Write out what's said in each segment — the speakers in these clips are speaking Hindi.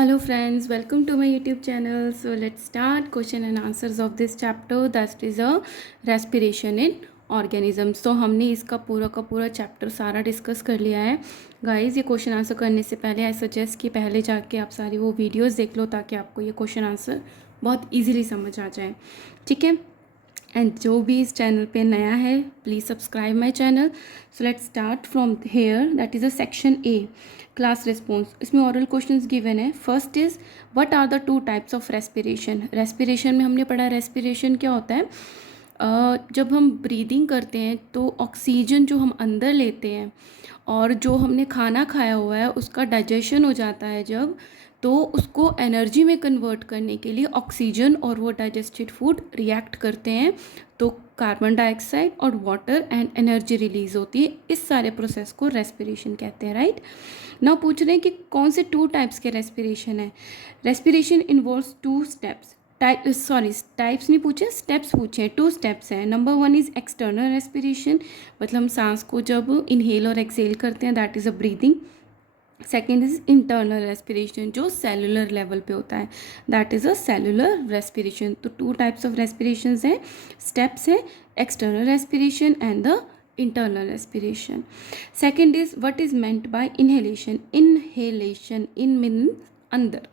Hello friends, welcome to my YouTube channel. So let's start question and answers of this chapter, that is a respiration in organisms. तो हमने इसका पूरा का पूरा चैप्टर सारा डिस्कस कर लिया है गाइस। ये क्वेश्चन आंसर करने से पहले आई सजेस्ट कि पहले जाके आप सारी वो वीडियोस देख लो ताकि आपको ये क्वेश्चन आंसर बहुत इजीली समझ आ जाए, ठीक है। एंड जो भी इस चैनल पे नया है please subscribe my channel. So let's start from here, that is a section A, class response. इसमें ऑरल क्वेश्चंस गिवन है। First is what are the two types of respiration. Respiration में हमने पढ़ा रेस्पिरेशन क्या होता है। जब हम ब्रीदिंग करते हैं तो ऑक्सीजन जो हम अंदर लेते हैं और जो हमने खाना खाया हुआ है उसका डाइजेशन हो जाता है जब, तो उसको एनर्जी में कन्वर्ट करने के लिए ऑक्सीजन और वो डाइजेस्टेड फूड रिएक्ट करते हैं, तो कार्बन डाइऑक्साइड और वाटर एंड एनर्जी रिलीज होती है। इस सारे प्रोसेस को रेस्पिरेशन कहते हैं, राइट। नाउ पूछ रहे हैं कि कौन से टू टाइप्स के रेस्पिरेशन है। Respiration involves two steps, types नहीं पूछे, स्टेप्स पूछे। टू स्टेप्स हैं। Number one is external respiration, मतलब हम सांस को जब इनहेल और एक्सेल करते हैं, that is a breathing. Second is internal respiration, जो सेलुलर लेवल पे होता है, that is a cellular respiration. तो टू टाइप्स ऑफ रेस्पिरेशन हैं, स्टेप्स है, external respiration and the internal respiration. Second is what is meant by inhalation. Inhalation, in mean अंदर,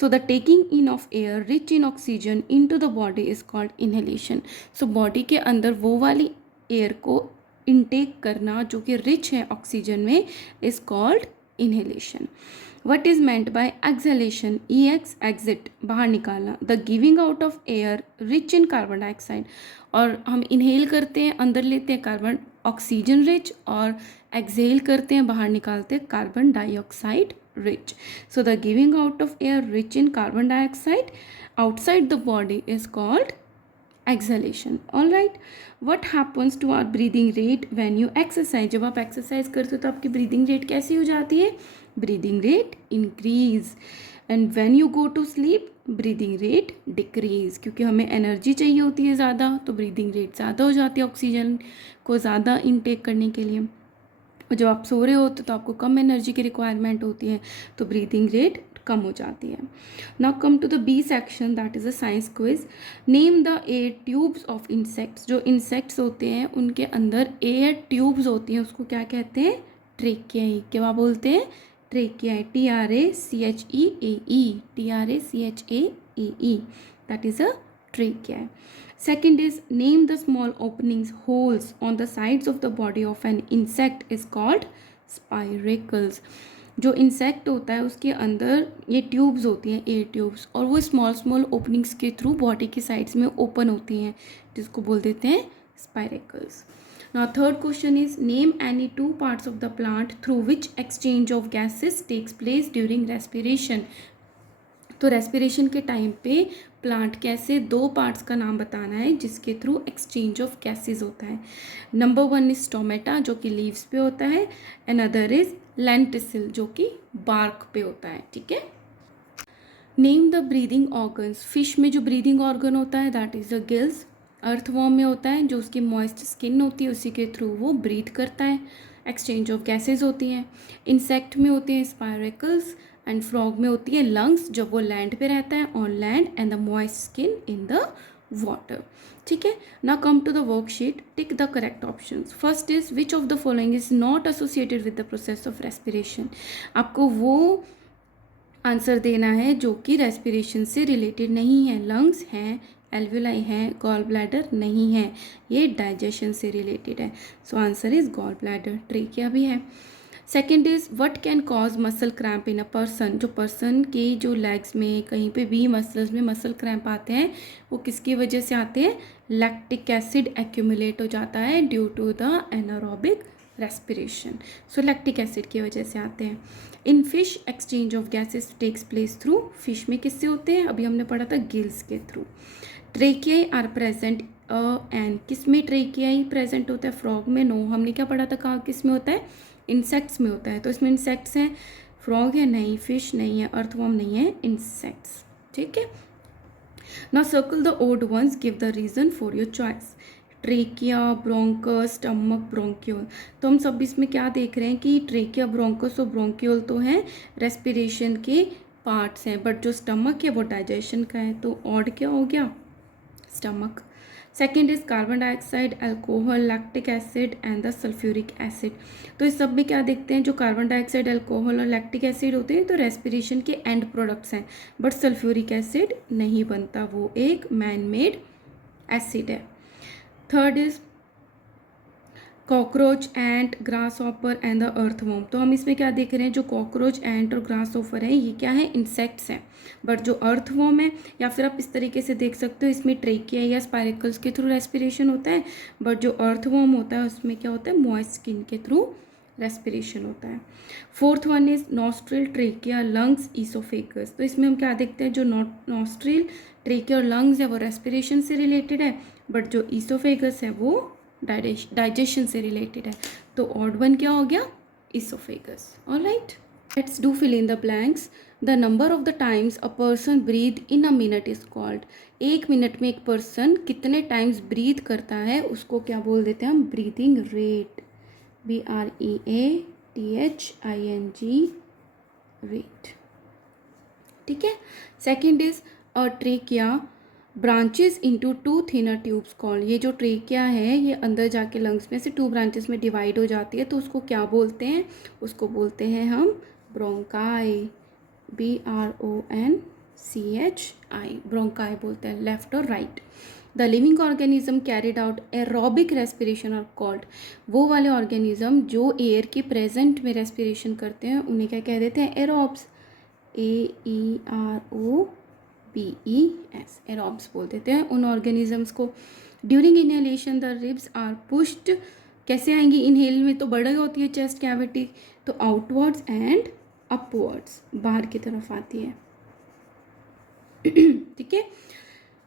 so the taking in of air rich in oxygen in to the body is called inhalation. So body के अंदर वो वाली एयर को इनटेक करना जो कि रिच है ऑक्सीजन में is called inhalation. What is meant by exhalation? EX, exit, बाहर निकालना, the giving out of air rich in carbon dioxide। और हम इनहेल करते हैं, अंदर लेते हैं कार्बन ऑक्सीजन रिच, और एक्सहेल करते हैं, बाहर निकालते हैं carbon dioxide rich. So the giving out of air rich in carbon dioxide outside the body is called exhalation. All right, what happens to our breathing rate when you exercise. जब आप एक्सरसाइज करते हो तो आपकी ब्रीदिंग रेट कैसी हो जाती है, breathing rate increase. And when you go to sleep breathing rate decrease, क्योंकि हमें एनर्जी चाहिए होती है ज़्यादा, तो ब्रीदिंग रेट ज़्यादा हो जाती है ऑक्सीजन को ज़्यादा इनटेक करने के लिए। और जब आप सो रहे होते तो आपको कम एनर्जी की रिक्वायरमेंट होती है, तो ब्रीदिंग रेट कम हो जाती है। Now come to the B section, that is a science quiz. Name the air tubes of insects. जो इंसेक्ट्स होते हैं उनके अंदर एयर ट्यूब्स होती हैं, उसको क्या कहते हैं, ट्रेकियाई। क्या बोलते हैं, ट्रेकियाई, TRACHEAE, TRACHEAE, that is a ट्रेकियाई। Second is name the small openings, holes on the sides of the body of an insect is called spiracles। जो इंसेक्ट होता है उसके अंदर ये ट्यूब्स होती हैं, एयर ट्यूब्स, और वो स्मॉल स्मॉल ओपनिंग्स के थ्रू बॉडी की साइड्स में ओपन होती हैं, जिसको बोल देते हैं spiracles. Now third question is name any two parts of the plant through which exchange of gases takes place during respiration. तो रेस्पिरेशन के टाइम पे प्लांट कैसे, दो पार्ट्स का नाम बताना है जिसके थ्रू एक्सचेंज ऑफ गैसेस होता है। नंबर वन इज स्टोमेटा, जो कि लीव्स पे होता है, एंड अदर इज लेंटिसिल, जो कि बार्क पे होता है, ठीक है। Name the breathing organs. Fish में जो ब्रीदिंग ऑर्गन होता है that is the gills. Earthworm में होता है, जो उसकी मॉइस्ट स्किन होती है उसी के थ्रू वो ब्रीथ करता है, एक्सचेंज ऑफ गैसेज होती हैं। इंसेक्ट में होते हैं स्पायरेकल्स, एंड फ्रॉग में होती है लंग्स, जब वो लैंड पे रहता है, on land, and the moist skin in the water, ठीक है। Now come to the worksheet, tick the correct options. First is which of the following is not associated with the process of respiration. आपको वो आंसर देना है जो कि रेस्पिरेशन से रिलेटेड नहीं है। लंग्स हैं, एल्वुलाई हैं, गॉल ब्लैडर नहीं है, ये डाइजेशन से रिलेटेड है। So answer is gall bladder. Trachea भी है। Second is what can cause muscle cramp in a person. जो पर्सन के जो लेग्स में कहीं पे भी मसल्स में मसल क्रैम्प आते हैं वो किसकी वजह से आते हैं, लैक्टिक एसिड एक्यूमुलेट हो जाता है due to the anaerobic respiration. So lactic acid की वजह से आते हैं। In fish exchange of gases takes place through, fish में किससे होते हैं, अभी हमने पढ़ा था गिल्स के थ्रू। ट्रेकियाई आर प्रेजेंट एंड, किस में ट्रेकियाई प्रेजेंट होता है, फ्रॉग में नो। हमने क्या पढ़ा था, कहाँ किस में होता है, इंसेक्ट्स में होता है। तो इसमें इंसेक्ट्स हैं, फ्रॉग है नहीं, फिश नहीं है, अर्थवॉर्म नहीं है, इंसेक्ट्स, ठीक है। Now circle the odd ones, give the reason for your choice. Trachea, bronchus, stomach, bronchiole. तो हम सब इसमें क्या देख रहे हैं कि ट्रेकिया, ब्रोंकस और ब्रोंक्यूल तो हैं रेस्पिरेशन के पार्ट्स हैं, बट जो स्टमक है वो डाइजेशन का है, तो ऑड क्या हो गया, stomach. Second is carbon dioxide, alcohol, lactic acid and the sulphuric acid. तो इस सब में क्या देखते हैं, जो कार्बन डाइऑक्साइड, अल्कोहल और लैक्टिक एसिड होते हैं तो रेस्पिरेशन के एंड प्रोडक्ट्स हैं, बट सल्फ्यूरिक एसिड नहीं बनता, वो एक मैन मेड एसिड है। Third is cockroach, ant, grasshopper and the earthworm. तो हम इसमें क्या देख रहे हैं, जो कॉकरोच, एंट और ग्रास ऑपर है ये क्या है, इंसेक्ट्स हैं, बट जो अर्थवॉर्म है, या फिर आप इस तरीके से देख सकते हो, इसमें ट्रेकिया या स्पाइरिकल्स के थ्रू रेस्पिरेशन होता है, बट जो अर्थवॉर्म होता है उसमें क्या होता है, मॉइस्ट स्किन के थ्रू रेस्पिरेशन होता है। Fourth one is nostril, trachea, lungs, oesophagus. तो इसमें हम क्या देखते हैं, जो नॉस्ट्रिल, ट्रेकिया और लंग्स है वो रेस्पिरेशन से रिलेटेड है, बट जो ईसोफेगस है वो डाइजेशन से रिलेटेड है, तो ऑड वन क्या हो गया, oesophagus. All right, let's do fill in the blanks. The number of the times a person breathe in a minute is called. एक मिनट में एक पर्सन कितने टाइम्स ब्रीथ करता है उसको क्या बोल देते हैं हम, ब्रीथिंग रेट, BREATHING, रेट। ठीक है। Second is a trachea branches into 2 thinner tubes called. ये जो ट्रेकिया है ये अंदर जाके लंग्स में से 2 ब्रांचेस में डिवाइड हो जाती है, तो उसको क्या बोलते हैं, उसको बोलते हैं हम ब्रोंकाई, BRONCHI, ब्रोंकाई बोलते हैं, लेफ्ट और right. The living organism carried out aerobic respiration are called. वो वाले ऑर्गेनिज्म जो एयर के प्रेजेंट में रेस्पिरेशन करते हैं उन्हें क्या कह देते हैं, एरोब्स, AEROBES, एरोब्स बोल देते हैं उन ऑर्गेनिजम्स को। During inhalation the ribs are pushed, कैसे आएंगी, इनहेल में तो बड़ी होती है चेस्ट कैविटी, तो आउटवर्ड्स एंड अपवर्ड्स, बाहर की तरफ आती है। ठीक है।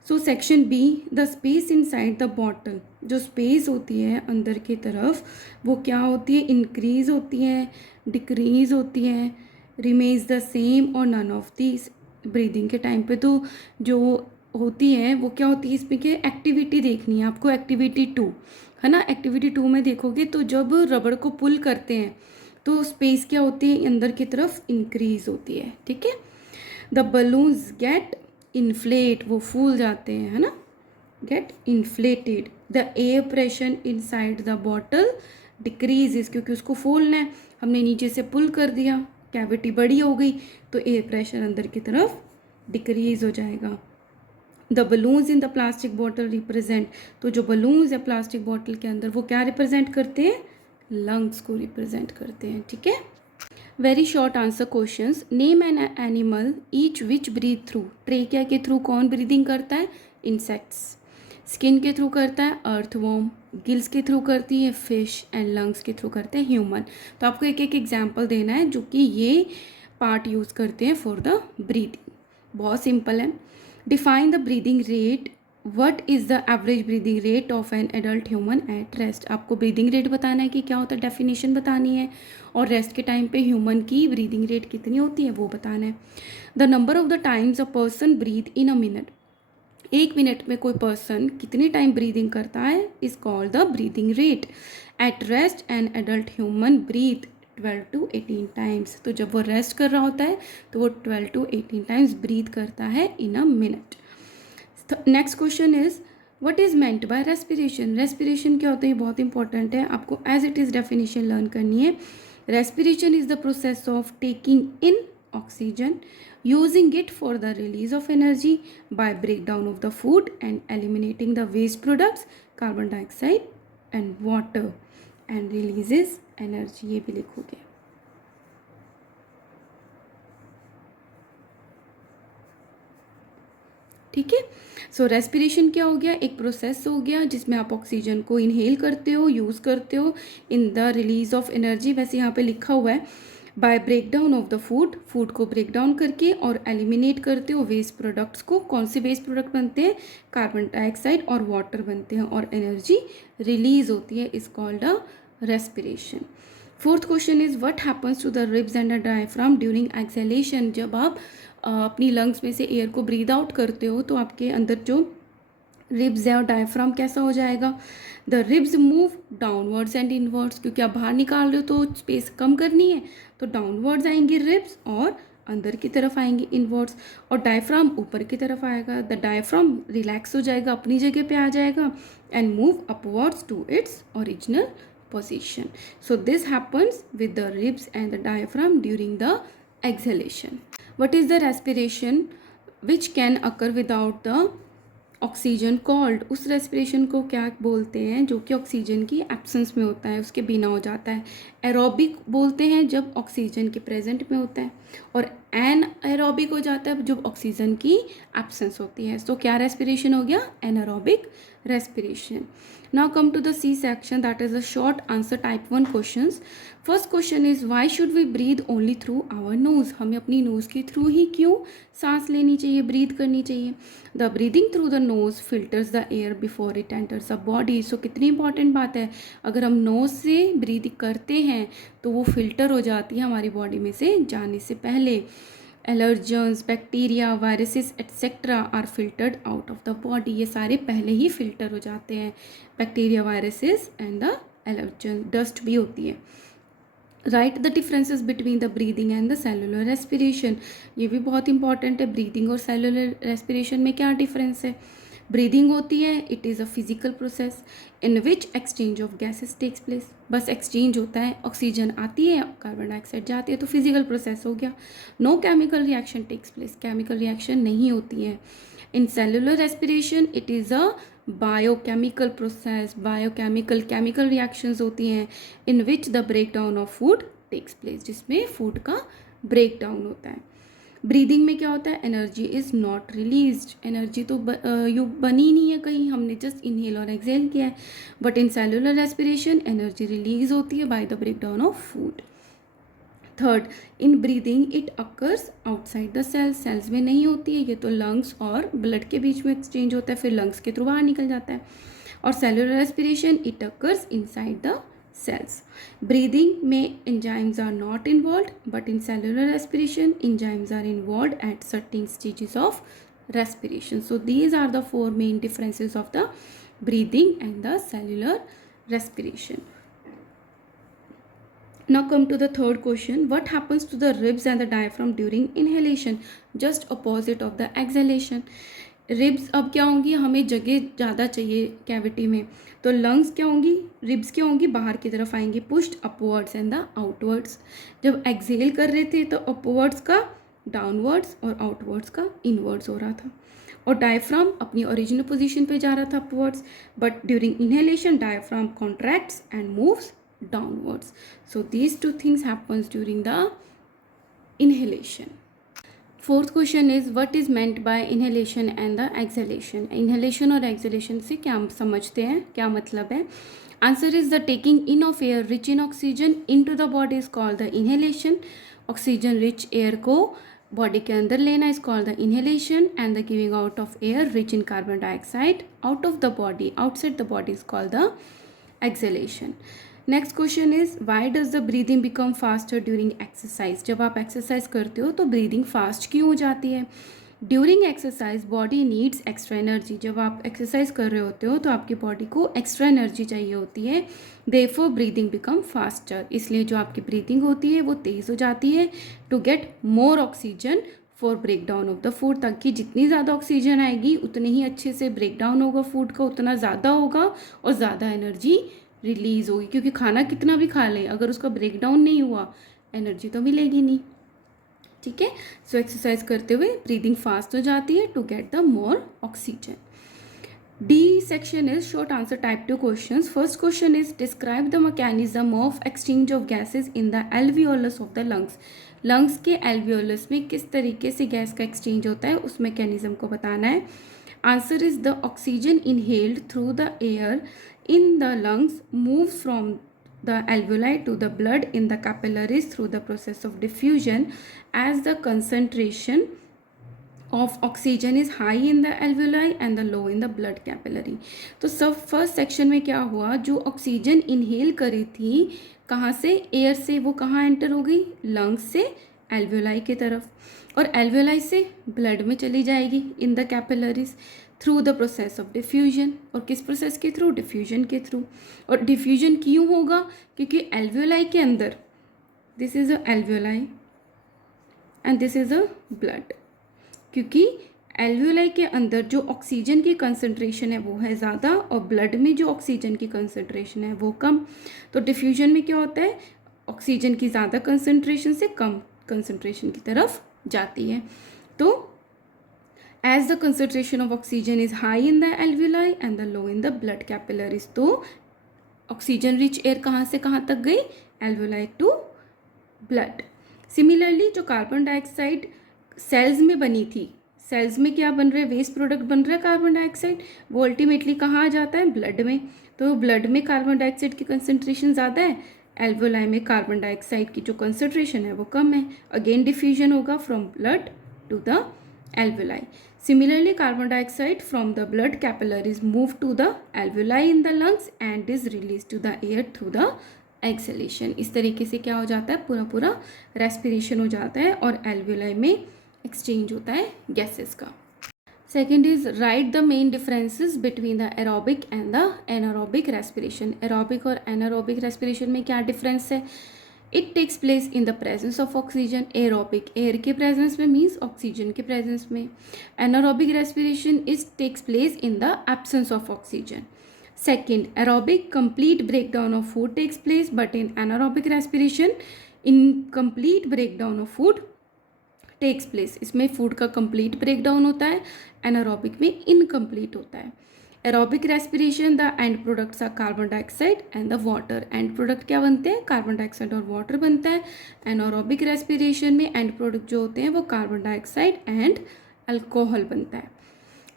So section B, the space inside the bottle. जो स्पेस होती है अंदर की तरफ वो क्या होती है, इंक्रीज होती है, डिक्रीज होती है, रिमेन्स द सेम और नन ऑफ दीज। ब्रीदिंग के टाइम पे तो जो होती है वो क्या होती है, इसमें क्या एक्टिविटी देखनी है आपको, एक्टिविटी 2 है ना। एक्टिविटी 2 में देखोगे तो जब रबड़ को पुल करते हैं तो स्पेस क्या होती है, अंदर की तरफ इंक्रीज होती है। ठीक है। द बलून्स गेट इन्फ्लेट, वो फूल जाते हैं, है ना, get inflated. The air pressure inside the bottle decreases, क्योंकि उसको फूलना है, हमने नीचे से पुल कर दिया, कैविटी बड़ी हो गई तो एयर प्रेशर अंदर की तरफ डिक्रीज हो जाएगा। The balloons in the plastic bottle represent, तो जो बलून्स है प्लास्टिक बॉटल के अंदर वो क्या रिप्रेजेंट करते हैं, लंग्स को रिप्रेजेंट करते हैं। ठीक है। Very short answer questions. Name an animal each which breathe through. Trachea के थ्रू कौन ब्रीदिंग करता है, इंसेक्ट्स। स्किन के थ्रू करता है अर्थवॉर्म, गिल्स के थ्रू करती है फिश, एंड लंग्स के थ्रू करते हैं ह्यूमन। तो आपको एक एक एग्जाम्पल देना है जो कि ये पार्ट यूज़ करते हैं फॉर द ब्रीदिंग। बहुत सिंपल है। Define the breathing rate, what is the average breathing rate of N adult human at rest. आपको ब्रीदिंग रेट बताना है कि क्या होता है, डेफिनेशन बतानी है, और रेस्ट के टाइम पे ह्यूमन की ब्रीदिंग रेट कितनी होती है वो बताना है। The number of the times a person breathe in a minute. एक मिनट में कोई पर्सन कितनी टाइम ब्रीदिंग करता है is called the breathing rate. At rest an adult human breathe 12 to 18 times. तो जब वो रेस्ट कर रहा होता है तो वो 12 to 18 टाइम्स ब्रीथ करता है in a minute. Next question is what is meant by respiration. Respiration क्या होता है, ये बहुत इंपॉर्टेंट है, आपको as it is definition learn करनी है। Respiration is the process of taking in oxygen, using it for the release of energy by breakdown of the food and eliminating the waste products, carbon dioxide and water, and releases energy। ये भी लिखोगे। ठीक है। सो रेस्पिरेशन क्या हो गया, एक प्रोसेस हो गया जिसमें आप ऑक्सीजन को इनहेल करते हो, यूज़ करते हो in the release of energy. वैसे यहाँ पे लिखा हुआ है by break down of the food, food को ब्रेक डाउन करके, और एलिमिनेट करते हो वेस्ट प्रोडक्ट्स को। कौन से वेस्ट प्रोडक्ट बनते हैं, कार्बन डाइऑक्साइड और वाटर बनते हैं, और एनर्जी रिलीज होती है, is called a respiration. Fourth question is what happens to the ribs and the diaphragm during exhalation. जब आप अपनी लंग्स में से एयर को ब्रीद आउट करते हो तो आपके अंदर जो रिब्स है और डायफ्राम कैसा हो जाएगा, the ribs move downwards and inwards, क्योंकि आप बाहर निकाल रहे हो तो स्पेस कम करनी है, तो डाउनवर्ड्स आएंगी रिब्स और अंदर की तरफ आएंगे इनवर्ड्स, और डायफ्राम ऊपर की तरफ आएगा. द डायफ्राम रिलैक्स हो जाएगा, अपनी जगह पे आ जाएगा, and move upwards to its original position. So this happens with the ribs and the diaphragm during the exhalation. What is the respiration which can occur without the oxygen called? उस रेस्पिरेशन को क्या बोलते हैं जो कि ऑक्सीजन की एब्सेंस में होता है, उसके बिना हो जाता है. एरोबिक बोलते हैं जब ऑक्सीजन के प्रेजेंट में होता है, और एन एरोबिक हो जाता है जब ऑक्सीजन की एब्सेंस होती है. तो क्या रेस्पिरेशन हो गया? Anaerobic respiration. Now come to the C section, that is a short answer type 1 questions. First question is why should we breathe only through our nose? हमें अपनी नोज़ के थ्रू ही क्यों सांस लेनी चाहिए, ब्रीथ करनी चाहिए? The breathing through the nose filters the air before it enters the body. So कितनी इंपॉर्टेंट बात है, अगर हम नोज़ से ब्रीथ करते हैं तो वो फिल्टर हो जाती है हमारी बॉडी में से जाने से पहले. Allergens, bacteria, viruses etcetera are filtered out of the body. ये सारे पहले ही फिल्टर हो जाते हैं, bacteria, viruses and the allergen. Dust भी होती है. Write the differences between the breathing and the cellular respiration. ये भी बहुत इंपॉर्टेंट है, ब्रीदिंग और सेलुलर रेस्पिरेशन में क्या डिफरेंस है. ब्रीदिंग होती है, it is a physical process in which exchange of gases takes place. बस एक्सचेंज होता है, ऑक्सीजन आती है, कार्बन डाइऑक्साइड जाती है, तो फिजिकल प्रोसेस हो गया. No chemical reaction takes place, chemical reaction नहीं होती है. In cellular respiration it is a biochemical process, biochemical chemical reactions होती हैं in which the break down of food takes place, जिसमें फूड का ब्रेक डाउन होता है. ब्रीदिंग में क्या होता है, energy is not released. Energy तो बनी नहीं है कहीं, हमने जस्ट इनहेल और एक्सहेल किया है. But in cellular respiration energy release होती है by the break down of food. Third, in breathing it occurs outside the cells. Cells में नहीं होती है, ये तो लंग्स और ब्लड के बीच में एक्सचेंज होता है, फिर लंग्स के थ्रू बाहर निकल जाता है. और cellular respiration it occurs inside the cells. Breathing में enzymes are not involved, but in cellular respiration enzymes are involved at certain stages of respiration. So these are the four main differences of the breathing and the cellular respiration. Now come to the third question. What happens to the ribs and the diaphragm during inhalation? Just opposite of the exhalation. Ribs अब क्या होंगी, हमें जगह ज़्यादा चाहिए कैविटी में, तो लंग्स क्या होंगी, रिब्स क्या होंगी, बाहर की तरफ आएंगी, pushed upwards and the outwards. जब एक्सहेल कर रहे थे तो अपवर्ड्स का डाउनवर्ड्स और आउटवर्ड्स का इनवर्ड्स हो रहा था, और डायफ्राम अपनी ओरिजिनल पोजीशन पे जा रहा था upwards. But during inhalation diaphragm contracts and moves downwards. So these two things happens during the inhalation. Fourth question is what is meant by inhalation and the exhalation. Inhalation और एक्सहेलेशन से क्या हम समझते हैं, क्या मतलब है. Answer is the taking in of air rich in oxygen in to the body is called the inhalation. Oxygen rich air को बॉडी के अंदर लेना is called the inhalation, and the giving out of air rich in carbon dioxide out of the body outside the body is called the exhalation. Next question is why does the breathing become faster during exercise. जब आप एक्सरसाइज करते हो तो ब्रीदिंग फास्ट क्यों हो जाती है. During exercise body needs extra energy. जब आप एक्सरसाइज कर रहे होते हो तो आपकी बॉडी को एक्स्ट्रा एनर्जी चाहिए होती है, देयरफॉर ब्रीदिंग बिकम फास्टर. इसलिए जो आपकी ब्रीदिंग होती है वो तेज़ हो जाती है to get more oxygen for break down of the food, ताकि जितनी ज़्यादा ऑक्सीजन आएगी उतने ही अच्छे से ब्रेक डाउन होगा फूड का, उतना ज़्यादा होगा और ज़्यादा एनर्जी रिलीज़ होगी. क्योंकि खाना कितना भी खा लें, अगर उसका ब्रेक डाउन नहीं हुआ एनर्जी तो मिलेगी नहीं. ठीक है, सो एक्सरसाइज करते हुए ब्रीदिंग फास्ट हो जाती है to get the more oxygen. D section is short answer type 2 questions. First question is describe the mechanism of exchange of gases in the alveolus of the lungs. Lungs के एल्वियोलस में किस तरीके से गैस का एक्सचेंज होता है, उस मैकेनिज्म को बताना है. Answer is the oxygen inhaled through the air in the lungs moves from the alveoli to the blood in the capillaries through the process of diffusion as the concentration of oxygen is high in the alveoli and the low in the blood capillary. तो सब फर्स्ट सेक्शन में क्या हुआ, जो ऑक्सीजन इनहेल करी थी कहाँ से, एयर से, वो कहाँ एंटर हो गई, लंग्स से एल्वेलाई की तरफ, और एल्वेलाई से ब्लड में चली जाएगी in the capillaries through the process of diffusion. और किस प्रोसेस के थ्रू, डिफ्यूजन के थ्रू. और डिफ्यूजन क्यों होगा, क्योंकि एल्वेलाई के अंदर, this is a alveoli, and this is a blood, क्योंकि एल्वियोलाई के अंदर जो ऑक्सीजन की कंसंट्रेशन है वो है ज़्यादा और ब्लड में जो ऑक्सीजन की कंसंट्रेशन है वो कम। तो डिफ्यूजन में क्या होता है, ऑक्सीजन की ज़्यादा कंसंट्रेशन से कम कंसंट्रेशन की तरफ जाती है। तो as the concentration of oxygen is high in the alveoli and the low in the blood capillaries, तो ऑक्सीजन रिच एयर कहाँ से कहाँ तक गई, एल्वियोलाई टू ब्लड। सिमिलरली जो कार्बन डाइऑक्साइड सेल्स में बनी थी, सेल्स में क्या बन रहा है, वेस्ट प्रोडक्ट बन रहा है कार्बन डाइऑक्साइड, वो अल्टीमेटली कहाँ आ जाता है, ब्लड में। तो ब्लड में कार्बन डाइऑक्साइड की कंसंट्रेशन ज़्यादा है, एल्वियोलाई में कार्बन डाइऑक्साइड की जो कंसंट्रेशन है वो कम है। अगेन डिफ्यूजन होगा from blood to the alveoli. Similarly, carbon dioxide from the blood capillaries move to the alveoli in the lungs and is released to the air through the exhalation। इस तरीके से क्या हो जाता है, पूरा पूरा रेस्पिरेशन हो जाता है और एल्वियोलाई में एक्सचेंज होता है गैसेस का। Second is write the main differences between the aerobic and the anaerobic respiration. Aerobic और एनारोबिक रेस्पिरेशन में क्या डिफरेंस है, it takes place in the presence of oxygen. Aerobic air के प्रेजेंस में मीन्स ऑक्सीजन के प्रेजेंस में। Anaerobic respiration is takes place in the absence of oxygen. Second, aerobic complete break down of food takes place, but in anaerobic respiration incomplete break down of food takes place. इसमें फूड का कंप्लीट ब्रेक डाउन होता है, एनारोबिक में इनकम्प्लीट होता है। Aerobic respiration the end products are carbon dioxide and the water. End product क्या बनते हैं, कार्बन डाइऑक्साइड और वाटर बनता है। एनारोबिक रेस्पिरेशन में एंड प्रोडक्ट जो होते हैं वो कार्बन डाइऑक्साइड एंड अल्कोहल बनता है।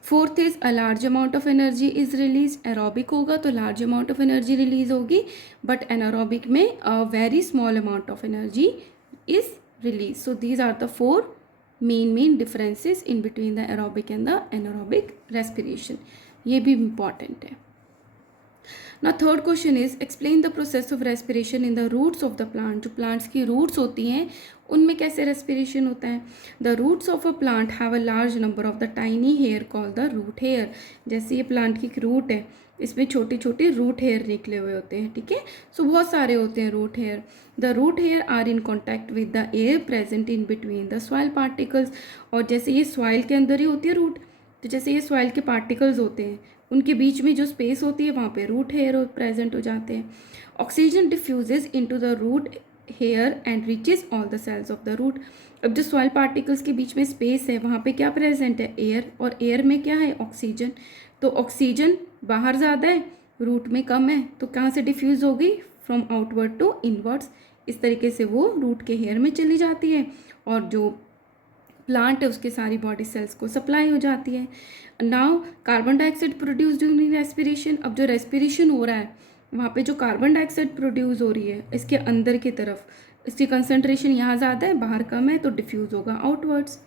Fourth is a large amount of energy is release. Aerobic होगा तो large amount of energy release होगी, बट एनारोबिक में a very small amount of energy is release. So these are the four main differences in between the aerobic and the anaerobic respiration. ये भी इम्पॉर्टेंट है ना। Third question is explain the process of respiration in the roots of the plant. जो प्लांट्स की रूट्स होती हैं उनमें कैसे रेस्पिरेशन होता है। The roots of a plant have a large number of the tiny hair called the root hair. जैसे ये प्लांट की रूट है, इसमें छोटे छोटे रूट हेयर निकले हुए होते हैं, ठीक है। सो बहुत सारे होते हैं root hair. The root hair are in contact with the air present in between the soil particles. और जैसे ये सॉइल के अंदर ही होती है रूट, तो जैसे ये सॉइल के पार्टिकल्स होते हैं उनके बीच में जो स्पेस होती है वहाँ पे रूट हेयर प्रेजेंट हो जाते हैं। Oxygen diffuses into the root hair and reaches all the cells of the root. अब जो सॉइल पार्टिकल्स के बीच में स्पेस है वहाँ पे क्या प्रेजेंट है, एयर, और एयर में क्या है, ऑक्सीजन। तो ऑक्सीजन बाहर ज़्यादा है, रूट में कम है, तो कहाँ से डिफ्यूज़ होगी, फ्रॉम आउटवर्ड टू इनवर्ड्स। इस तरीके से वो रूट के हेयर में चली जाती है और जो प्लांट है उसके सारी बॉडी सेल्स को सप्लाई हो जाती है। Now carbon dioxide produce during respiration. अब जो रेस्पिरेशन हो रहा है वहाँ पे जो कार्बन डाइऑक्साइड प्रोड्यूस हो रही है इसके अंदर की तरफ, इसकी कंसंट्रेशन यहाँ ज़्यादा है, बाहर कम है, तो डिफ्यूज़ होगा outwards.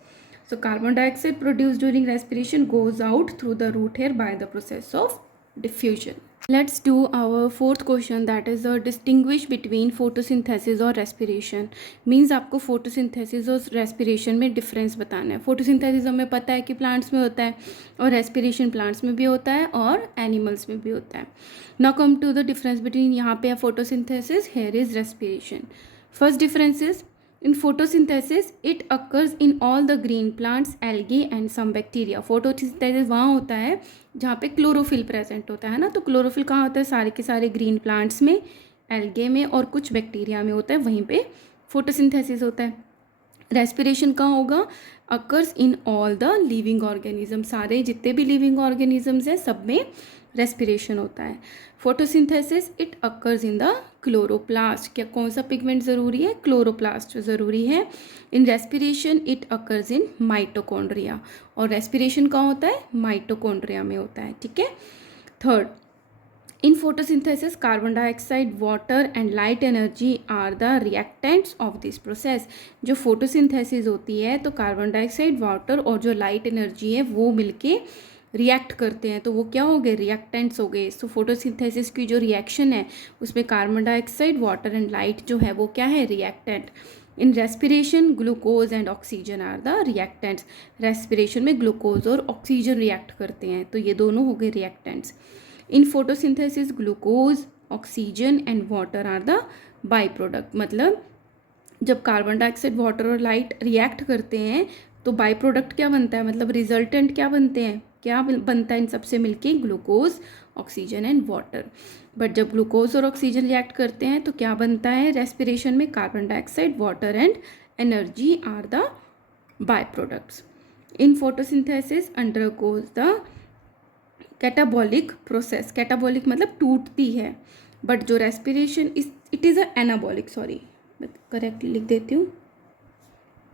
So carbon dioxide produce during respiration goes out through the root hair by the process of diffusion. Let's do our fourth question, that is distinguish between photosynthesis और respiration। मीन्स आपको photosynthesis और respiration में डिफरेंस बताना है। photosynthesis हमें पता है कि प्लांट्स में होता है और respiration प्लांट्स में भी होता है और एनिमल्स में भी होता है। Now come to the difference between, यहाँ पे है photosynthesis, here is respiration। First difference is in photosynthesis it occurs in all the green plants, algae and some bacteria। photosynthesis वहाँ होता है जहाँ पे क्लोरोफिल प्रेजेंट होता है ना। तो क्लोरोफिल कहाँ होता है, सारे के सारे ग्रीन प्लांट्स में, एल्गे में और कुछ बैक्टीरिया में होता है, वहीं पे फोटोसिंथेसिस होता है। रेस्पिरेशन कहाँ होगा, occurs in all the living organism. सारे जितने भी लिविंग ऑर्गेनिजम्स हैं सब में रेस्पिरेशन होता है। Photosynthesis it occurs in the chloroplast. क्या कौन सा पिगमेंट ज़रूरी है, क्लोरोप्लास्ट ज़रूरी है। In respiration it occurs in mitochondria. और रेस्पिरेशन कहाँ होता है, माइटोकॉन्ड्रिया में होता है, ठीक है। Third, in photosynthesis carbon dioxide, water and light energy are the reactants of this process. जो फोटोसिंथेसिस होती है तो कार्बन डाइऑक्साइड, वाटर और जो लाइट एनर्जी है वो मिलके रिएक्ट करते हैं, तो वो क्या हो गए, रिएक्टेंट्स हो गए। सो फोटोसिंथेसिस की जो रिएक्शन है उसमें carbon dioxide, water and light जो है वो क्या है, reactant. In respiration glucose and oxygen are the reactants. Respiration में ग्लूकोज और ऑक्सीजन रिएक्ट करते हैं, तो ये दोनों हो गए reactants. In photosynthesis glucose, oxygen and water are the by product. मतलब जब कार्बन डाइऑक्साइड, वाटर और लाइट रिएक्ट करते हैं तो बाई प्रोडक्ट क्या बनता है, मतलब रिजल्टेंट क्या बनते हैं, क्या बनता है इन सबसे मिलके, glucose, oxygen and water. But जब ग्लूकोज और ऑक्सीजन रिएक्ट करते हैं तो क्या बनता है रेस्पिरेशन में, carbon dioxide, water and energy are the byproducts. In photosynthesis undergoes the catabolic process, catabolic मतलब टूटती है, बट जो respiration it is a anabolic, sorry मैं करेक्टली लिख देती हूँ,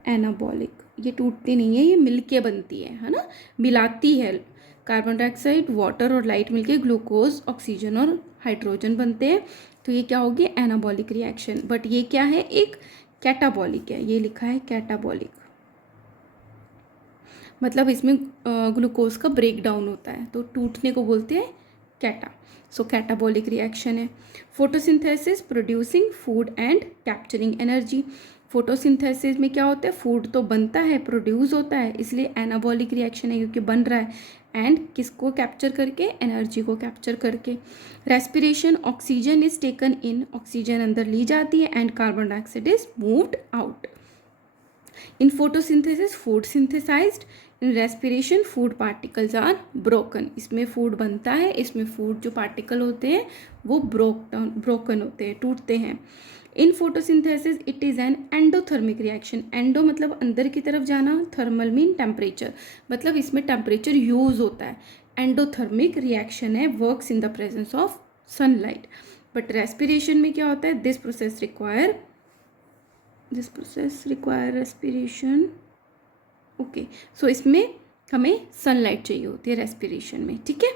एनाबॉलिक, ये टूटती नहीं है, ये मिलके बनती है ना, मिलाती है, कार्बन डाइऑक्साइड, वाटर और लाइट मिलके ग्लूकोज, ऑक्सीजन और हाइड्रोजन बनते हैं, तो ये क्या होगी, एनाबॉलिक रिएक्शन। बट ये क्या है, एक कैटाबॉलिक है, ये लिखा है कैटाबॉलिक, मतलब इसमें ग्लूकोज का ब्रेक डाउन होता है, तो टूटने को बोलते हैं कैटा, सो कैटाबॉलिक रिएक्शन है। Photosynthesis producing food and capturing energy, photosynthesis में क्या होता है, फूड तो बनता है, प्रोड्यूस होता है, इसलिए एनाबॉलिक रिएक्शन है क्योंकि बन रहा है, एंड किसको कैप्चर करके, एनर्जी को कैप्चर करके। Respiration, oxygen is taken in, oxygen अंदर ली जाती है, and carbon dioxide is moved out. In photosynthesis food synthesized, in respiration food particles are broken, इसमें फूड बनता है, इसमें फूड जो पार्टिकल होते हैं वो ब्रोकन होते हैं, टूटते हैं। In photosynthesis it is an endothermic reaction, endo मतलब अंदर की तरफ जाना, थर्मल मीन टेम्परेचर, मतलब इसमें टेम्परेचर यूज होता है, एंडोथर्मिक रिएक्शन है, works in the presence of sunlight. But respiration में क्या होता है, this process require respiration, okay, so इसमें हमें सनलाइट चाहिए होती है रेस्पिरेशन में, ठीक है।